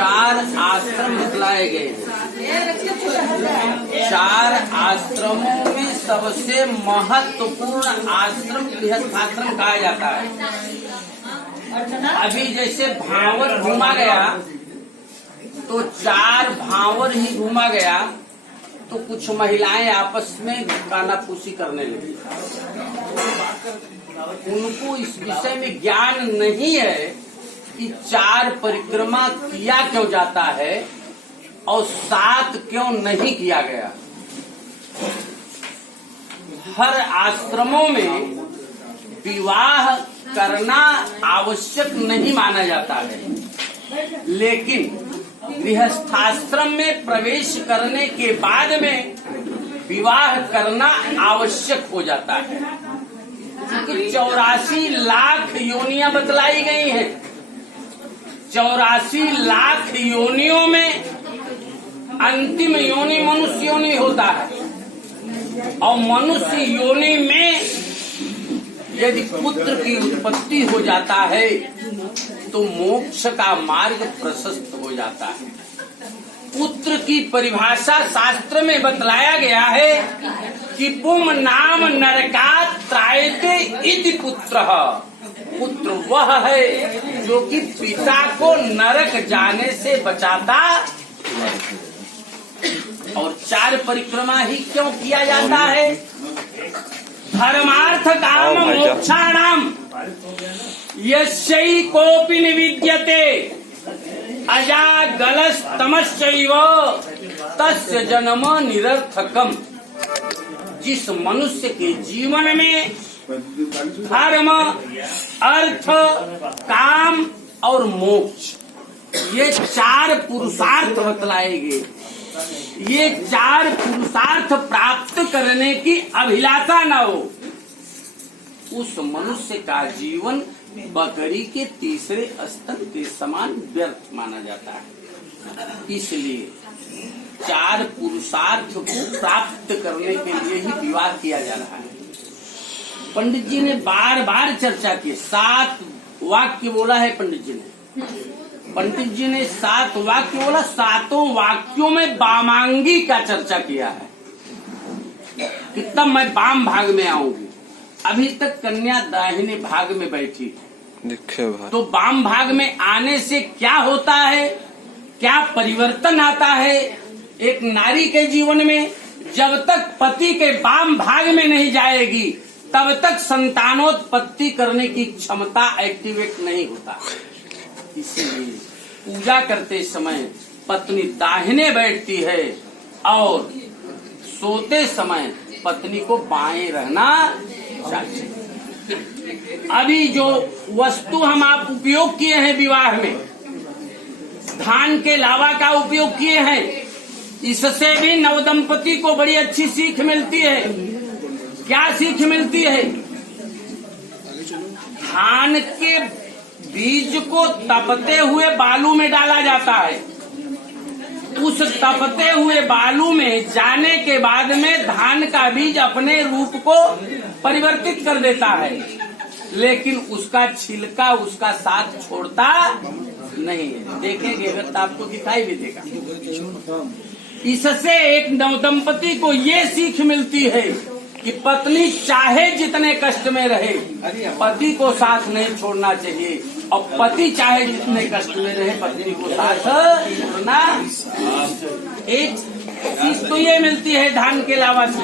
चार आश्रम बतलाए गए हैं। चार आश्रमों में सबसे महत्वपूर्ण आश्रम गृहस्थाश्रम कहा जाता है। अभी जैसे भांवर घूमा गया तो चार भांवर ही घूमा गया तो कुछ महिलाएं आपस में कानाफूसी करने लगी। उनको इस विषय में ज्ञान नहीं है कि चार परिक्रमा किया क्यों जाता है और 7 क्यों नहीं किया गया। हर आश्रमों में विवाह करना आवश्यक नहीं माना जाता है, लेकिन गृहस्थाश्रम में प्रवेश करने के बाद में विवाह करना आवश्यक हो जाता है। क्योंकि 84 लाख योनियां बतलाई गई हैं। 84 लाख योनियों में अंतिम योनि मनुष्य योनि होता है और मनुष्य योनि में यदि पुत्र की उत्पत्ति हो जाता है तो मोक्ष का मार्ग प्रशस्त हो जाता है। पुत्र की परिभाषा शास्त्र में बतलाया गया है कि पुम नाम नरकात् त्रायते इति पुत्र। पुत्र वह है जो कि पिता को नरक जाने से बचाता। और चार परिक्रमा ही क्यों किया जाता है? धर्मार्थ काम मोक्षाणाम यस्यै कोपि निविद्यते अजागलस्तमश्चैव तस्य जन्म निरर्थकम। जिस मनुष्य के जीवन में धर्म, अर्थ, काम और मोक्ष ये चार पुरुषार्थ बतलाए गए, ये चार पुरुषार्थ प्राप्त करने की अभिलाषा न हो, उस मनुष्य का जीवन बकरी के तीसरे स्तन के समान व्यर्थ माना जाता है। इसलिए चार पुरुषार्थ को प्राप्त करने के लिए ही विवाह किया जा रहा है। पंडित जी ने बार बार चर्चा की, 7 वाक्य बोला है पंडित जी ने। पंडित जी ने 7 वाक्य बोला, 7 वाक्यों में वामांगी का चर्चा किया है कि तब मैं वाम भाग में आऊंगी। अभी तक कन्या दाहिने भाग में बैठी, तो वाम भाग में आने से क्या होता है, क्या परिवर्तन आता है एक नारी के जीवन में? जब तक पति के वाम भाग में नहीं जाएगी तब तक संतानोत्पत्ति करने की क्षमता एक्टिवेट नहीं होता। इसीलिए पूजा करते समय पत्नी दाहिने बैठती है और सोते समय पत्नी को बाएं रहना चाहिए। अभी जो वस्तु हम आप उपयोग किए हैं विवाह में, धान के लावा का उपयोग किए हैं, इससे भी नवदंपति को बड़ी अच्छी सीख मिलती है। क्या सीख मिलती है? धान के बीज को तपते हुए बालू में डाला जाता है। उस तपते हुए बालू में जाने के बाद में धान का बीज अपने रूप को परिवर्तित कर देता है, लेकिन उसका छिलका उसका साथ छोड़ता नहीं है। देखेंगे अगर तो आपको दिखाई भी देगा। इससे एक नवदंपति को ये सीख मिलती है कि पत्नी चाहे जितने कष्ट में रहे, पति को साथ नहीं छोड़ना चाहिए, और पति चाहे जितने कष्ट में रहे, पत्नी को साथ छोड़ना। एक सीख तो ये मिलती है धान के लावा से।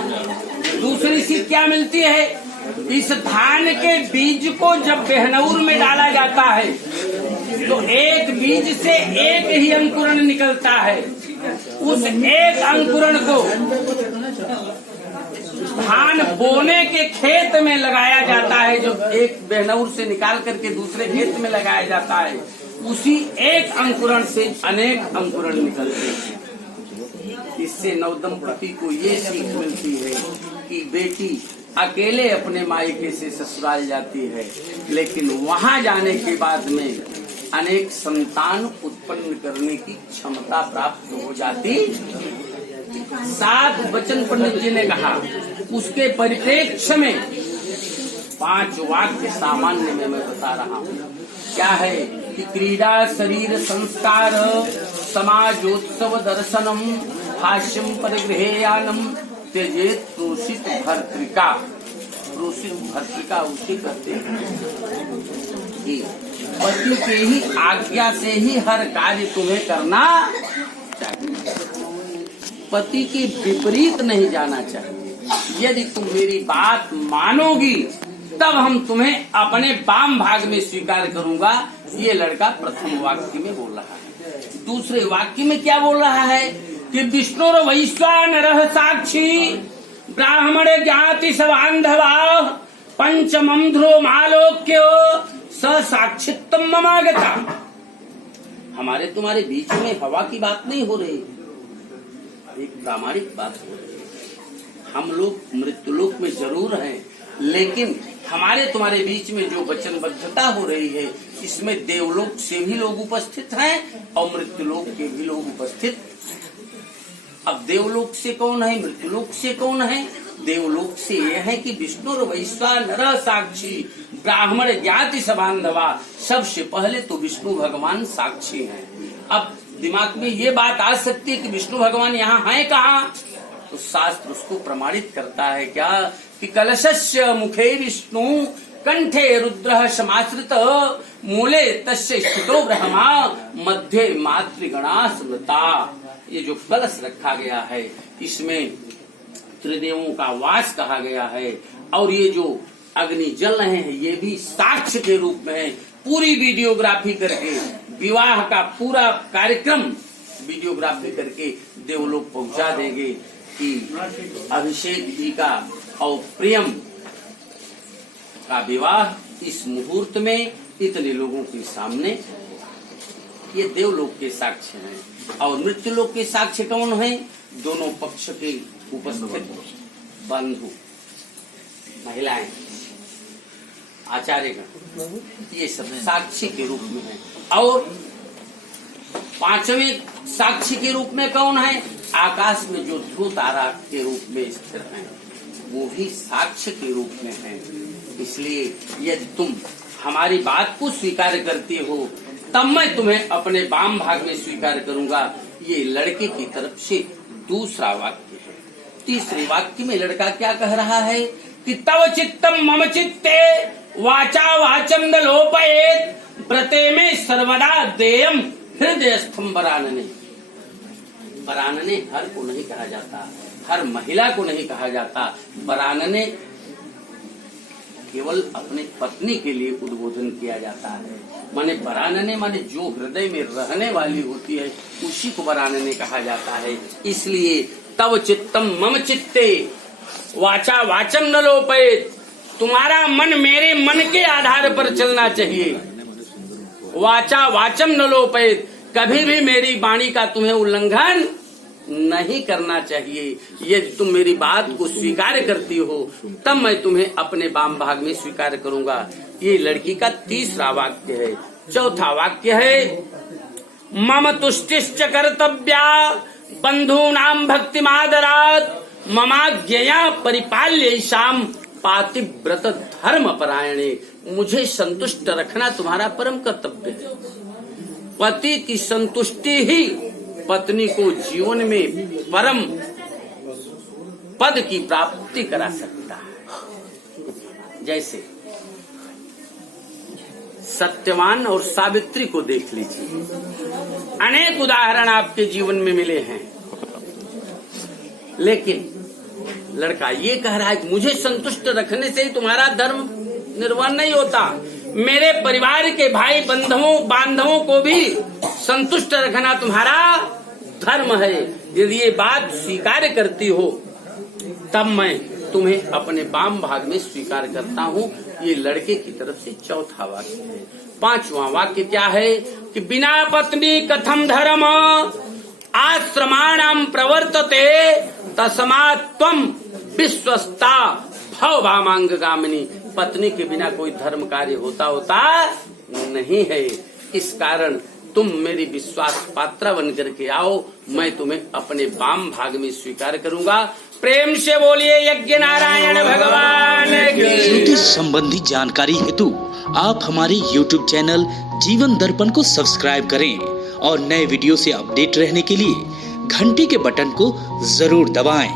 दूसरी सीख क्या मिलती है? इस धान के बीज को जब बेहनौर में डाला जाता है तो एक बीज से एक ही अंकुरण निकलता है। उस एक अंकुरण को धान बोने के खेत में लगाया जाता है, जो एक बेहनौर से निकाल करके दूसरे खेत में लगाया जाता है। उसी एक अंकुरण से अनेक अंकुरण निकलते हैं। इससे नवदंपति को ये सीख मिलती है कि बेटी अकेले अपने मायके से ससुराल जाती है, लेकिन वहाँ जाने के बाद में अनेक संतान उत्पन्न करने की क्षमता प्राप्त हो जाती। 7 वचन पंडित जी ने कहा, उसके परिप्रेक्ष्य में 5 वाक्य सामान्य में मैं बता रहा हूँ। क्या है? कि क्रीडा शरीर संस्कार समाजोत्सव दर्शनम हास्यम परिगृहेयानम त्यजेत प्रोषित भर्तृका। प्रोषित भर्तृका उसे कहते हैं कि पति के ही आज्ञा से ही हर कार्य तुम्हें करना चाहिए, पति के विपरीत नहीं जाना चाहिए। यदि तुम मेरी बात मानोगी तब हम तुम्हें अपने वाम भाग में स्वीकार करूंगा। ये लड़का प्रथम वाक्य में बोल रहा है। दूसरे वाक्य में क्या बोल रहा है कि विष्णु वैश्वानरः साक्षी ब्राह्मण ज्ञाति सबांधवा पंचमं ध्रुवमालोक्य स साक्षित्वम ममागता। हमारे तुम्हारे बीच में हवा की बात नहीं हो रही, एक प्रामाणिक बात हो रही है। हम लोग मृत्युलोक में जरूर हैं, लेकिन हमारे तुम्हारे बीच में जो वचनबद्धता हो रही है इसमें देवलोक से भी लोग उपस्थित हैं और मृत्युलोक के भी लोग उपस्थित। अब देवलोक से कौन है, मृत्युलोक से कौन है? देवलोक से यह है कि विष्णु वैश्वानरः साक्षी ब्राह्मण ज्ञाति सबांधवा। सबसे पहले तो विष्णु भगवान साक्षी हैं। अब दिमाग में ये बात आ सकती है कि विष्णु भगवान यहाँ हैं कहाँ, तो शास्त्र उसको प्रमाणित करता है क्या कि कलशस्य मुखे विष्णु कंठे रुद्र समाश्रित मूले तस्य स्थितो ब्रह्मा मध्य मातृगणा स्मृता। ये जो कलश रखा गया है इसमें त्रिदेवों का वास कहा गया है और ये जो अग्नि जल रहे हैं ये भी साक्ष्य के रूप में है। पूरी वीडियोग्राफी करके विवाह का पूरा कार्यक्रम वीडियोग्राफी करके देवलोक पहुंचा देंगे कि अभिषेक जी का और प्रियम का विवाह इस मुहूर्त में इतने लोगों के सामने। ये देवलोक के साक्ष्य हैं और मृत्युलोक के साक्ष्य कौन है? दोनों पक्ष के उपस्थित बंधु, महिलाएं, आचार्यगण, ये सब साक्षी के रूप में है। और पांचवें साक्षी के रूप में कौन है? आकाश में जो ध्रुव तारा के रूप में स्थिर हैं वो भी साक्ष्य के रूप में है। इसलिए यदि तुम हमारी बात को स्वीकार करते हो तब मैं तुम्हें अपने वाम भाग में स्वीकार करूंगा। ये लड़के की तरफ से दूसरा वाक्य है। तीसरे वाक्य में लड़का क्या कह रहा है कि तव चित्तम मम चित्ते वाचा वाचम न लोपयेत व्रते में सर्वदा देयम हृदय स्तंभ वरानने। वरानने हर को नहीं कहा जाता, हर महिला को नहीं कहा जाता। वरानने केवल अपने पत्नी के लिए उद्बोधन किया जाता है। माने वरानने माने जो हृदय में रहने वाली होती है उसी को वरानने कहा जाता है। इसलिए तव चित्तम मम चित्ते वाचा वाचम न लोपयेत। तुम्हारा मन मेरे मन के आधार पर चलना चाहिए। वाचा वाचम न लोपयेत, कभी भी मेरी वाणी का तुम्हें उल्लंघन नहीं करना चाहिए। यदि तुम मेरी बात को स्वीकार करती हो तब मैं तुम्हें अपने वाम भाग में स्वीकार करूंगा। ये लड़की का तीसरा वाक्य है। चौथा वाक्य है मम तुष्टिश्च कर्तव्या बंधूनां भक्तिमादरात् ममाज्ञया परिपाल्यैषां पातिव्रत धर्म परायणे। मुझे संतुष्ट रखना तुम्हारा परम कर्तव्य है। पति की संतुष्टि ही पत्नी को जीवन में परम पद की प्राप्ति करा सकता है। जैसे सत्यवान और सावित्री को देख लीजिए, अनेक उदाहरण आपके जीवन में मिले हैं, लेकिन लड़का ये कह रहा है कि मुझे संतुष्ट रखने से ही तुम्हारा धर्म निर्वाह नहीं होता। मेरे परिवार के भाई बांधवों को भी संतुष्ट रखना तुम्हारा धर्म है। यदि ये बात स्वीकार करती हो तब मैं तुम्हें अपने वाम भाग में स्वीकार करता हूँ। ये लड़के की तरफ से चौथा वाक्य है। पांचवा वाक्य क्या है कि बिना पत्नी कथम धर्म आश्रमाणाम प्रवर्तते तस्मात् त्वं विश्वस्ता भव वामांगगामिनी। पत्नी के बिना कोई धर्म कार्य होता नहीं है। इस कारण तुम मेरी विश्वास पात्रा बन करके आओ, मैं तुम्हें अपने वाम भाग में स्वीकार करूंगा। प्रेम से बोलिए यज्ञ नारायण भगवान की। ज्योतिष संबंधी जानकारी हेतु आप हमारे YouTube चैनल जीवन दर्पण को सब्सक्राइब करें और नए वीडियो से अपडेट रहने के लिए घंटी के बटन को जरूर दबाएं।